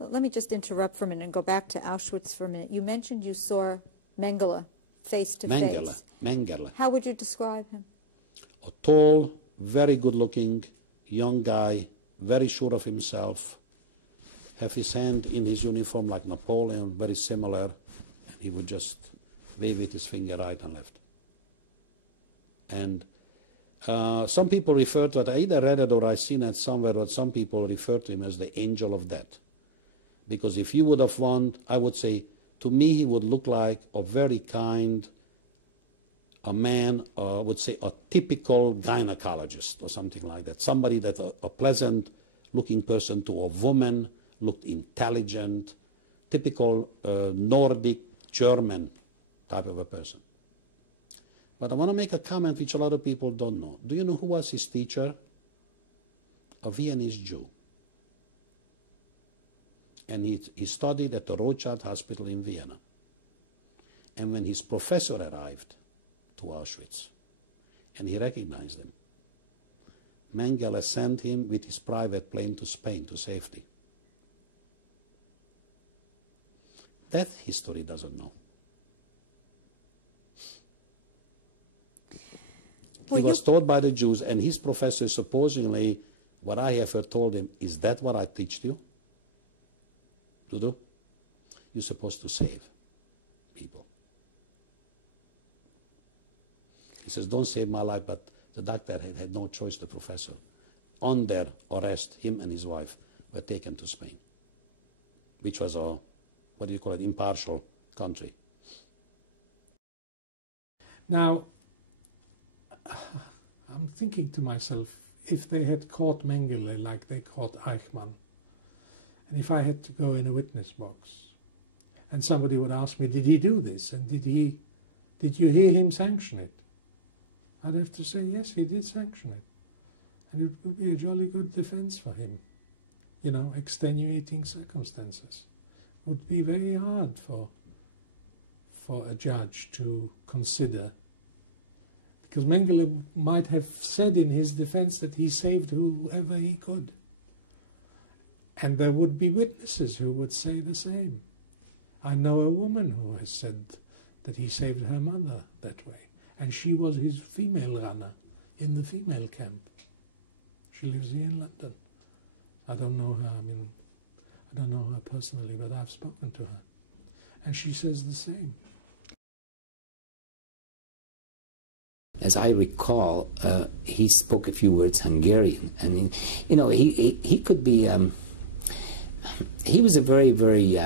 Let me just interrupt for a minute and go back to Auschwitz for a minute. You mentioned you saw Mengele face to face. Mengele. How would you describe him? A tall, very good-looking young guy, very sure of himself, have his hand in his uniform like Napoleon, very similar, and he would just wave with his finger right and left. And some people refer to it, I either read it or I've seen it somewhere, but some people refer to him as the angel of death. Because if you would have won, I would say, to me he would look like a very kind, a man, I would say a typical gynecologist or something like that. Somebody that a pleasant looking person to a woman, looked intelligent, typical Nordic German type of a person. But I want to make a comment which a lot of people don't know. Do you know who was his teacher? A Viennese Jew. And he studied at the Rothschild Hospital in Vienna. And when his professor arrived to Auschwitz, and he recognized him, Mengele sent him with his private plane to Spain to safety. That history doesn't know. He was taught by the Jews, and his professor supposedly, what I have heard, told him, is that what I teach you to do? You're supposed to save people. He says, don't save my life, but the doctor had no choice, the professor. On their arrest, him and his wife were taken to Spain, which was a, what do you call it, impartial country. Now, I'm thinking to myself, if they had caught Mengele like they caught Eichmann, and if I had to go in a witness box, and somebody would ask me, did he do this, and did you hear him sanction it? I'd have to say, yes, he did sanction it. And it would be a jolly good defense for him. You know, extenuating circumstances. It would be very hard for a judge to consider. Because Mengele might have said in his defense that he saved whoever he could. And there would be witnesses who would say the same. I know a woman who has said that he saved her mother that way. And she was his female runner in the female camp. She lives here in London. I don't know her, I don't know her personally, but I've spoken to her. And she says the same. As I recall, he spoke a few words Hungarian. I mean, you know, he could be, he was a very, very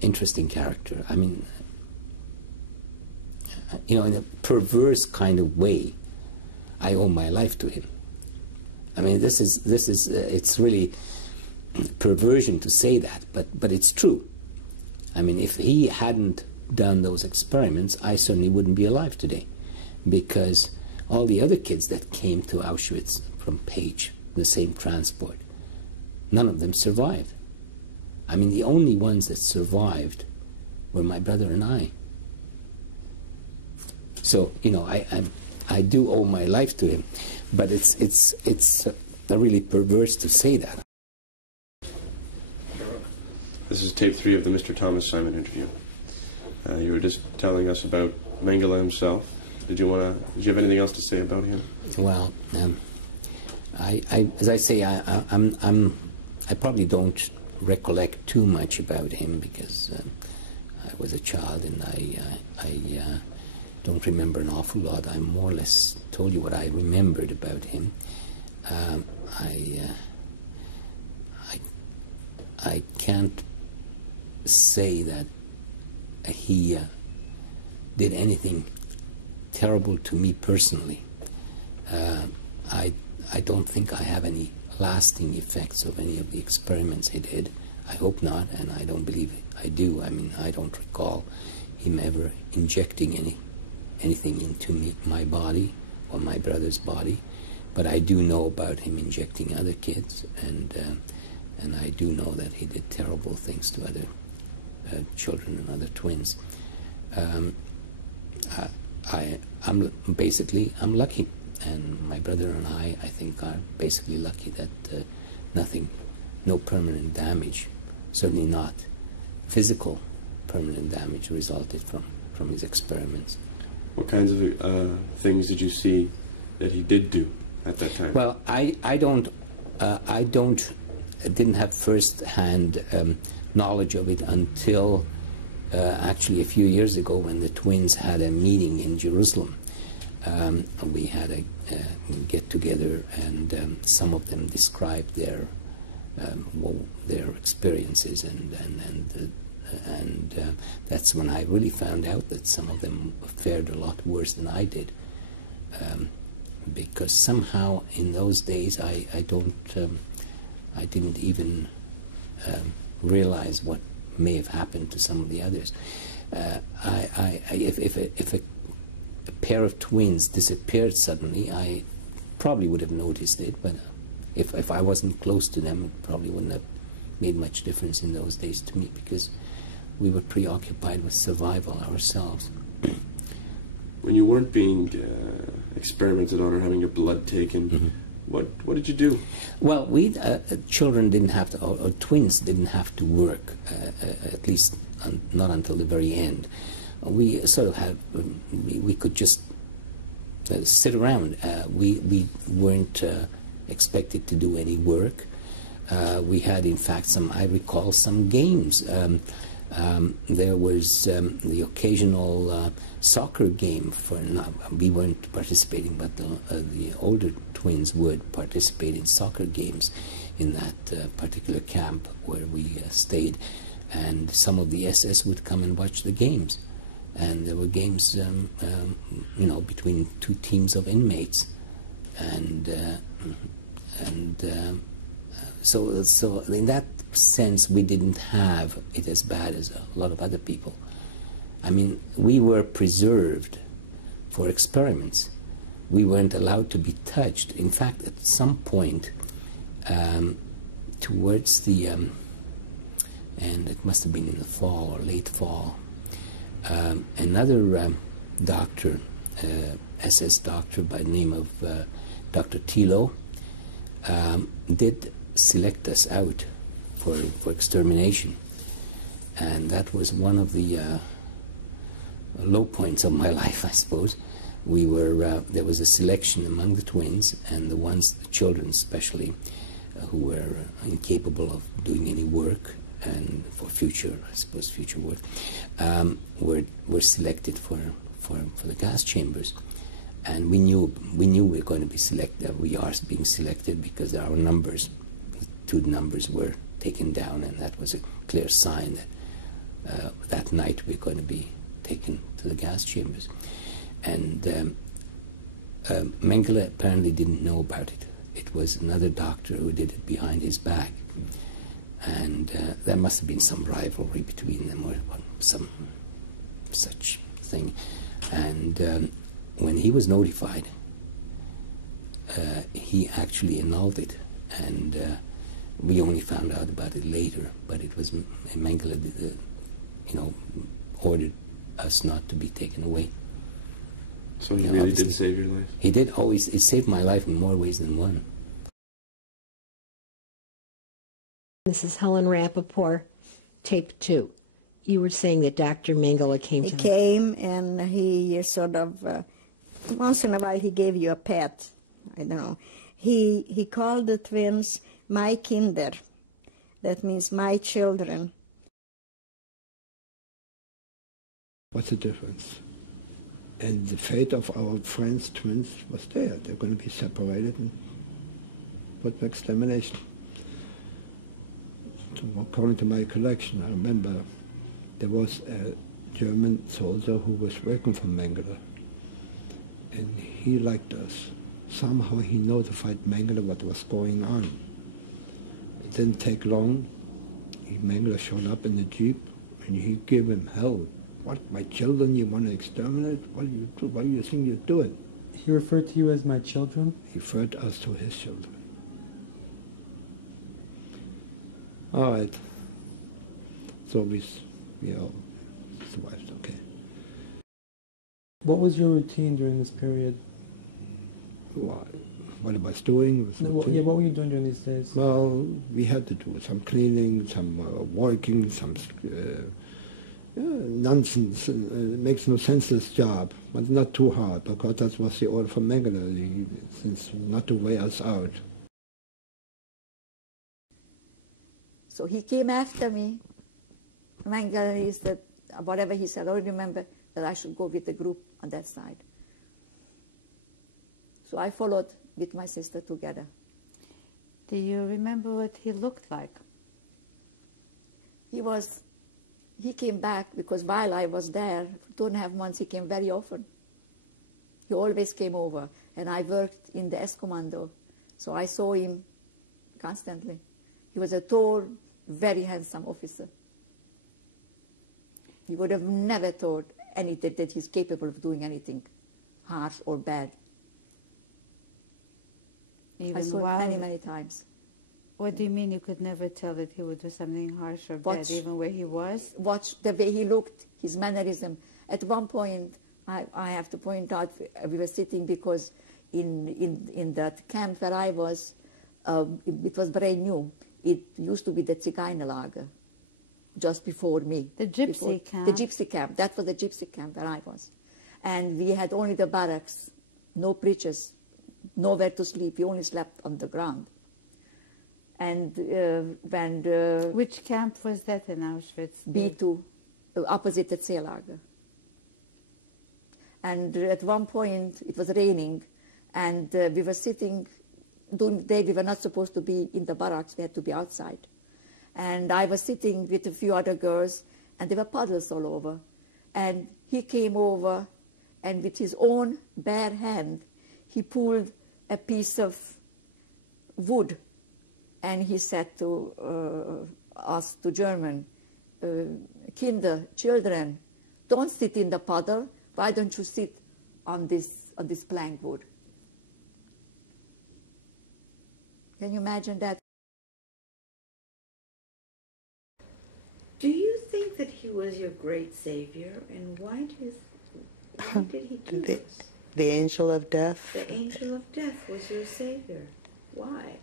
interesting character. I mean, you know, in a perverse kind of way, I owe my life to him. I mean, this is it's really perversion to say that, but it's true. I mean, if he hadn't done those experiments, I certainly wouldn't be alive today, because all the other kids that came to Auschwitz from Page, the same transport, none of them survived. I mean, the only ones that survived were my brother and I. So, you know, I do owe my life to him, but it's really perverse to say that. This is tape 3 of the Mr. Thomas Simon interview. You were just telling us about Mengele himself. Did you have anything else to say about him? Well, as I say, I probably don't recollect too much about him because I was a child and I don't remember an awful lot. I more or less told you what I remembered about him. I can't say that he did anything terrible to me personally. I don't think I have any lasting effects of any of the experiments he did. I hope not, and I don't believe I do. I mean, I don't recall him ever injecting anything into my body or my brother's body, but I do know about him injecting other kids, and I do know that he did terrible things to other children and other twins. I'm lucky, and my brother and I think, are basically lucky that no permanent damage certainly not physical permanent damage resulted from his experiments. What kinds of things did you see that he did do at that time? Well, I didn't have first-hand knowledge of it until actually a few years ago when the twins had a meeting in Jerusalem. We had a get-together, and some of them described their experiences, and that's when I really found out that some of them fared a lot worse than I did, because somehow in those days I didn't even realize what may have happened to some of the others. If a pair of twins disappeared suddenly, I probably would have noticed it, but if I wasn't close to them, it probably wouldn't have made much difference in those days to me, because we were preoccupied with survival ourselves. When you weren't being experimented on or having your blood taken, what did you do? Well, we children didn't have to, or twins didn't have to work, at least not until the very end. We sort of had, we could just sit around. We weren't expected to do any work. We had, in fact, I recall some games. There was the occasional soccer game. We weren't participating, but the older twins would participate in soccer games in that particular camp where we stayed, and some of the SS would come and watch the games. And there were games, between two teams of inmates, so in that sense, we didn't have it as bad as a lot of other people. I mean, we were preserved for experiments. We weren't allowed to be touched. In fact, at some point, towards the, and it must have been in the fall or late fall, another doctor, SS doctor by the name of Dr. Thilo, did select us out for extermination, and that was one of the low points of my life, I suppose. We were there was a selection among the twins, and the children especially, who were incapable of doing any work and for future work, were selected for the gas chambers, and we knew we were going to be selected. We are being selected because our numbers, 2 numbers, were taken down, and that was a clear sign that that night we're going to be taken to the gas chambers. And Mengele apparently didn't know about it. It was another doctor who did it behind his back, and there must have been some rivalry between them or some such thing. And when he was notified, he actually annulled it, and we only found out about it later, but it was Mengele, ordered us not to be taken away. So he really did save your life? He did always. It saved my life in more ways than one. This is Helen Rappaport, tape 2. You were saying that Dr. Mengele came to... He came, and he sort of, once in a while he gave you a pat. I don't know. He called the twins my Kinder. That means my children. What's the difference? And the fate of our friends, twins, was there. They're going to be separated and put for extermination. So according to my collection, I remember there was a German soldier who was working for Mengele, and he liked us. Somehow he notified Mengele what was going on. It didn't take long. Mengele showed up in the jeep, and he gave him hell. What, my children you want to exterminate? What do you do? What do you think you're doing? He referred to you as my children? He referred us to his children. All right. So we all survived, okay. What was your routine during this period? Well, what he was doing. Was No, not what, too- yeah, what were you doing during these days? Well, we had to do some cleaning, some working, some nonsense. It makes no sense, this job, but not too hard, because that was the order from Mengele, since not to wear us out. So he came after me. Mengele said, whatever he said, I don't remember that I should go with the group on that side. So I followed with my sister together. Do you remember what he looked like? He came back because while I was there, for 2.5 months, he came very often. He always came over, and I worked in the S-Commando, so I saw him constantly. He was a tall, very handsome officer. You would have never thought that he's capable of doing anything harsh or bad. I saw him many, many times. What do you mean you could never tell that he would do something harsh or Watch- bad, even where he was? Watch the way he looked, his mannerism. At one point, I have to point out, we were sitting because in that camp where I was, it was brand new. It used to be the Zigeunerlager, just before me. The gypsy camp? The gypsy camp. That was the gypsy camp where I was. And we had only the barracks, no breeches, nowhere to sleep. We only slept on the ground. And Which camp was that in Auschwitz? B2, opposite the Zierlager. And at one point it was raining, and we were sitting, during the day we were not supposed to be in the barracks, we had to be outside. And I was sitting with a few other girls, and there were puddles all over. And he came over, and with his own bare hand, he pulled a piece of wood, and he said to us, to German, Kinder, children, don't sit in the puddle. Why don't you sit on this plank wood? Can you imagine that? Do you think that he was your great savior, and why did he do this? The angel of death? The angel of death was your savior. Why?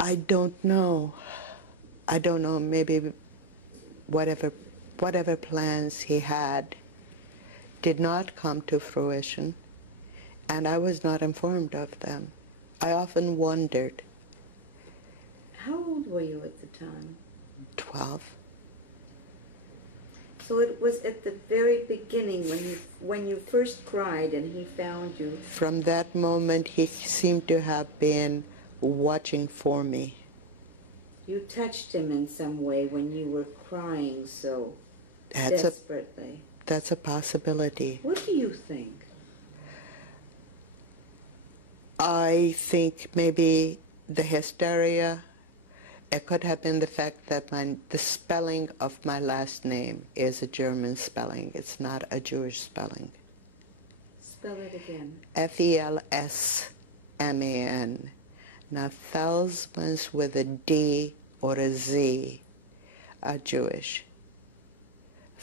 I don't know. I don't know. Maybe whatever plans he had did not come to fruition, and I was not informed of them. I often wondered. How old were you at the time? 12. So it was at the very beginning when you first cried and he found you. From that moment, he seemed to have been watching for me. You touched him in some way when you were crying so That's desperately. That's a possibility. What do you think? I think maybe the hysteria, it could have been the fact that the spelling of my last name is a German spelling. It's not a Jewish spelling. Spell it again. Felsman. Now, Felsmans with a D or a Z are Jewish.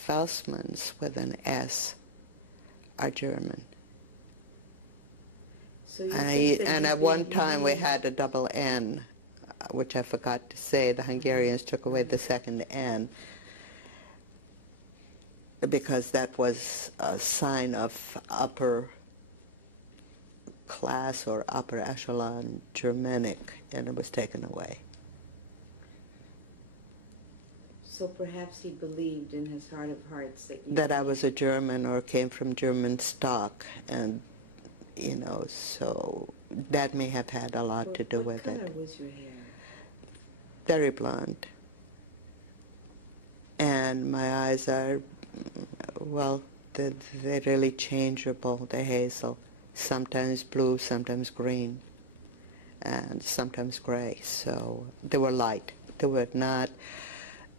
Felsmans with an S are German. So you And at one time we had a double N, which I forgot to say. The Hungarians took away the second N because that was a sign of upper class or upper echelon Germanic, and it was taken away. So perhaps he believed in his heart of hearts that I was a German or came from German stock, and so that may have had a lot to do with it. What color was your hair? Very blonde. And my eyes are, well, they're really changeable. They're hazel. Sometimes blue, sometimes green, and sometimes gray. So they were light. They were not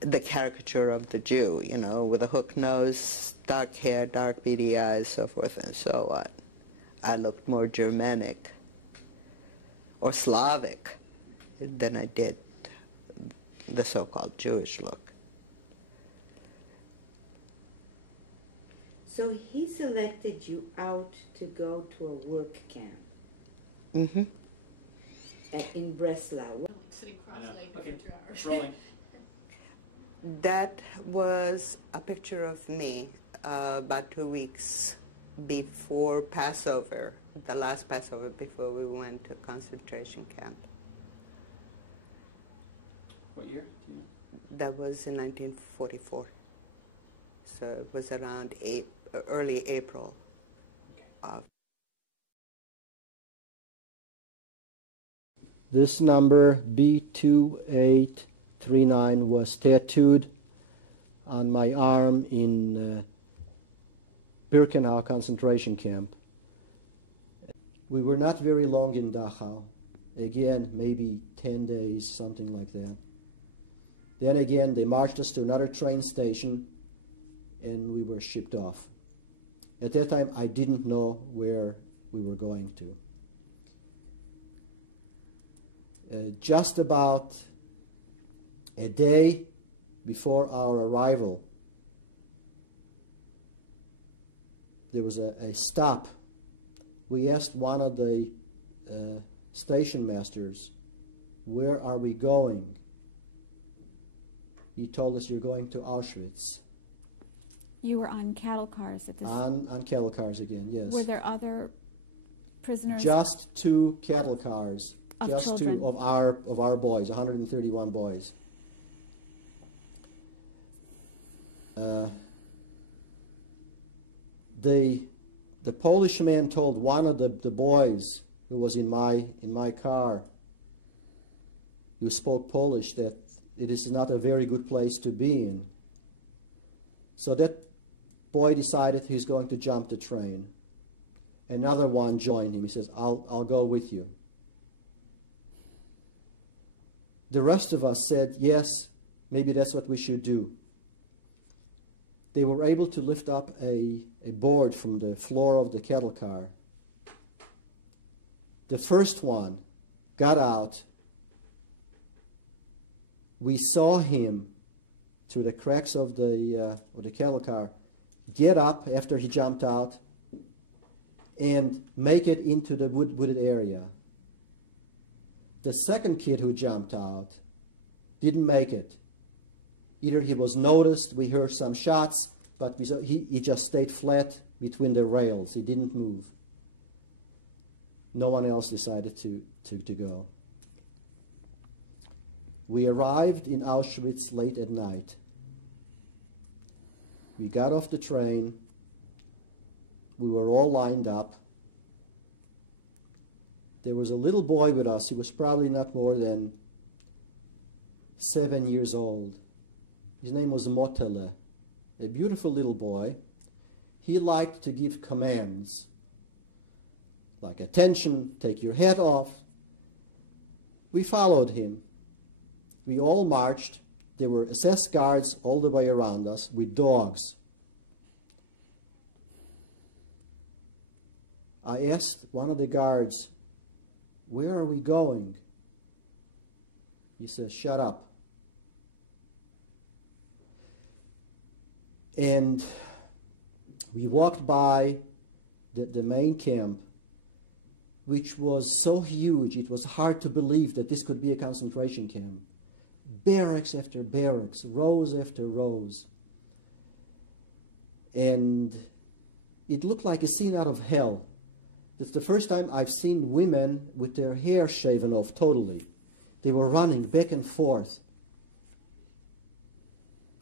the caricature of the Jew, with a hook nose, dark hair, dark beady eyes, so forth and so on. I looked more Germanic or Slavic than I did the so-called Jewish look. So he selected you out to go to a work camp. Mm-hmm. in Breslau. Sitting cross-legged for 2 hours. Rolling. That was a picture of me about 2 weeks before Passover, the last Passover before we went to concentration camp. What year? Do you know? That was in 1944. So it was around early April. Okay. This number, B2839, was tattooed on my arm in Birkenau concentration camp. We were not very long in Dachau. Again, maybe 10 days, something like that. Then again, they marched us to another train station, and we were shipped off. At that time, I didn't know where we were going to. Just about a day before our arrival, there was a stop. We asked one of the station masters, "Where are we going?" He told us, "You're going to Auschwitz." You were on cattle cars at this On cattle cars again, yes. Were there other prisoners? Just 2 cattle cars. Of just children. 2 of our boys, 131 boys. The Polish man told one of the boys who was in my car, who spoke Polish, that it is not a very good place to be in. So that boy decided he's going to jump the train. Another one joined him. He says, I'll go with you." The rest of us said, "Yes, maybe that's what we should do." They were able to lift up a board from the floor of the cattle car. The first one got out. We saw him through the cracks of the cattle car get up after he jumped out and make it into the wooded area. The second kid who jumped out didn't make it. Either he was noticed, we heard some shots, but he just stayed flat between the rails. He didn't move. No one else decided to go. We arrived in Auschwitz late at night. We got off the train. We were all lined up. There was a little boy with us. He was probably not more than 7 years old. His name was Motele, a beautiful little boy. He liked to give commands, like "Attention, take your hat off." We followed him. We all marched. There were SS guards all the way around us with dogs. I asked one of the guards, "Where are we going?" He says, "Shut up." And we walked by the main camp, which was so huge it was hard to believe that this could be a concentration camp. Barracks after barracks, rows after rows. And it looked like a scene out of hell. It's the first time I've seen women with their hair shaven off totally. They were running back and forth.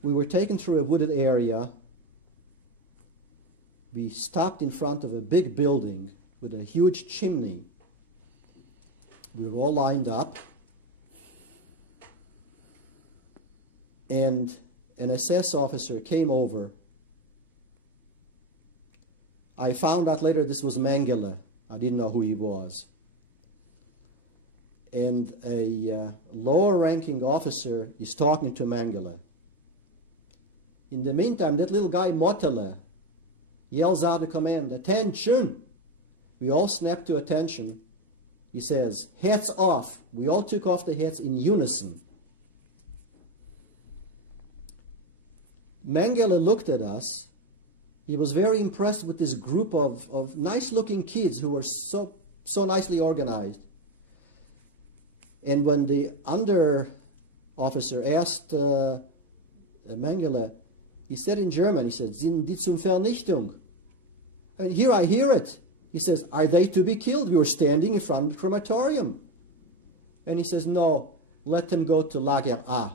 We were taken through a wooded area. We stopped in front of a big building with a huge chimney. We were all lined up. And an SS officer came over. I found out later this was Mengele. I didn't know who he was. And a lower-ranking officer is talking to Mengele. In the meantime, that little guy, Motele, yells out a command, "Attention!" We all snapped to attention. He says, "Hats off." We all took off the hats in unison. Mengele looked at us. He was very impressed with this group of nice-looking kids who were so nicely organized. And when the under officer asked Mengele, he said in German, he said, "Sind die zum Vernichtung?" And here I hear it. He says, "Are they to be killed? We were standing in front of the crematorium." And he says, "No, let them go to Lager A."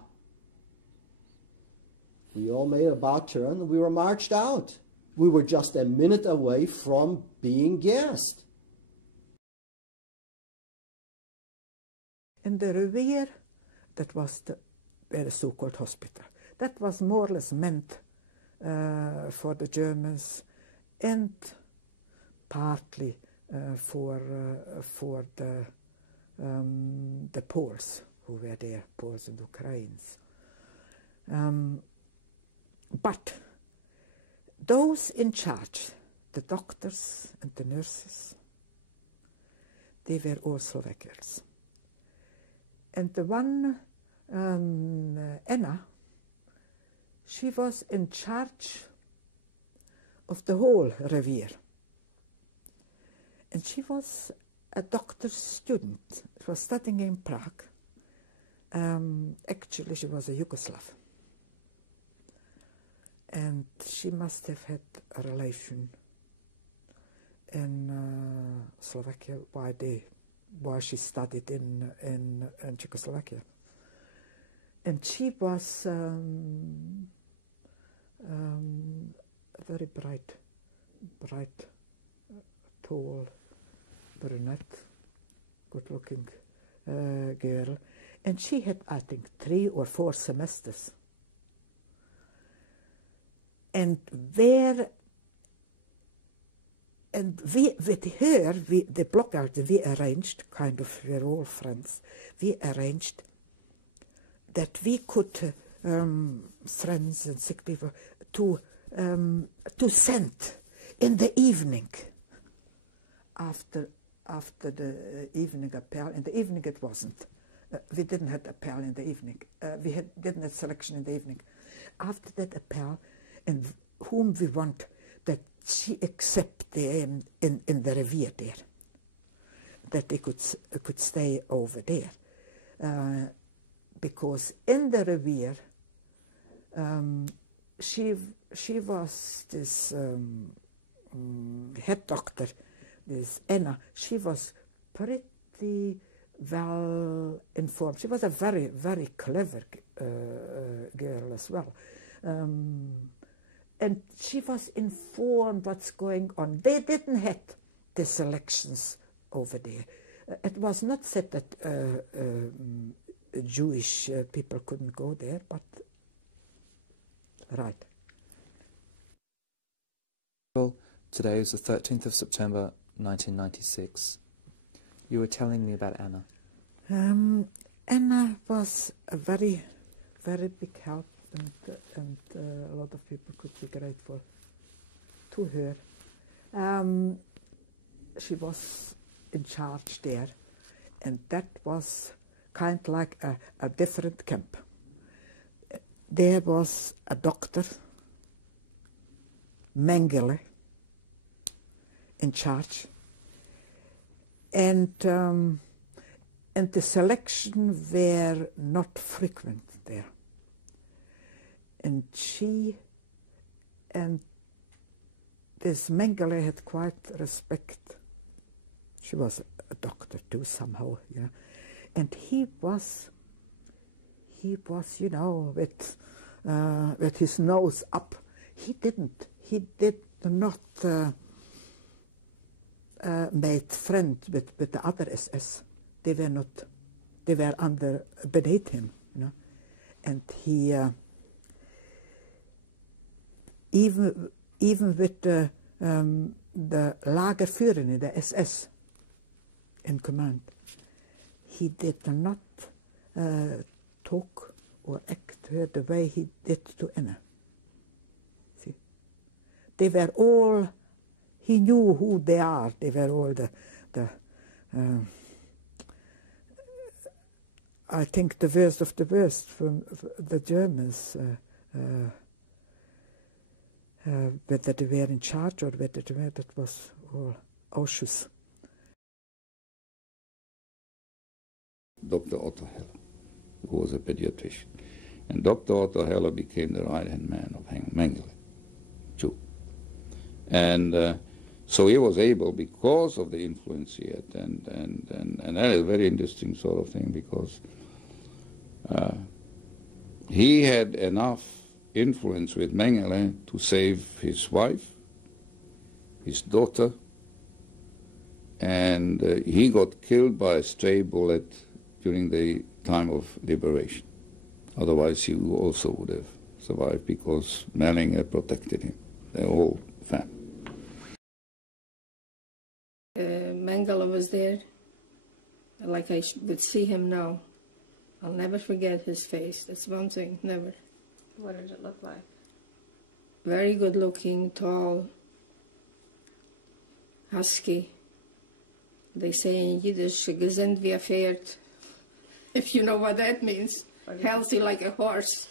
We all made a about turn and we were marched out. We were just a minute away from being gassed. In the Revier, that was the so-called hospital. That was more or less meant for the Germans and partly for the Poles who were there, Poles and Ukrainians. But those in charge, the doctors and the nurses, they were all Slovak girls. And the one, Anna, she was in charge of the whole Revier. And she was a doctor's student. She was studying in Prague. Actually, she was a Yugoslav. And she must have had a relation in Slovakia while she studied in Czechoslovakia. And she was a very bright, tall, brunette, good-looking girl. And she had, I think, 3 or 4 semesters. And with her, the blockout, we arranged, kind of, we're all friends, we arranged that we could, friends and sick people, to send in the evening, after the evening appel. In the evening it wasn't. We didn't have appel in the evening. We didn't have selection in the evening. After that appel, and whom we want, that she accept in the Revier there, that they could stay over there, because in the Revier she was this head doctor, this Anna. She was pretty well informed. She was a very, very clever girl as well. And she was informed what's going on. They didn't have the selections over there. It was not said that Jewish people couldn't go there, but right. Today is the 13th of September 1996. You were telling me about Anna. Anna was a very, very big help. And a lot of people could be grateful to her. She was in charge there, and that was kind of like a different camp. There was a doctor, Mengele, in charge, and the selection were not frequent there. And she and this Mengele had quite respect. She was a doctor too somehow, you know. And he was, you know, with his nose up. He did not made friend with the other SS. They were beneath him, you know. And he even with the Lagerführer, the SS in command, he did not talk or act the way he did to Anna. See, they were all. He knew who they are. They were all I think the worst of the worst from the Germans. Whether they were in charge or whether they were, that was all Ausschuss. Dr. Otto Heller, who was a pediatrician. And Dr. Otto Heller became the right-hand man of Mengele, too. And so he was able, because of the influence he had, and that is a very interesting sort of thing, because he had enough influence with Mengele to save his wife, his daughter, and he got killed by a stray bullet during the time of liberation. Otherwise he also would have survived, because Mengele protected him, the whole family. Mengele was there, like I would see him now. I'll never forget his face, that's one thing, never. What did it look like? Very good looking, tall, husky. They say in Yiddish, gesund wie ein Pferd, if you know what that means. Healthy like a horse.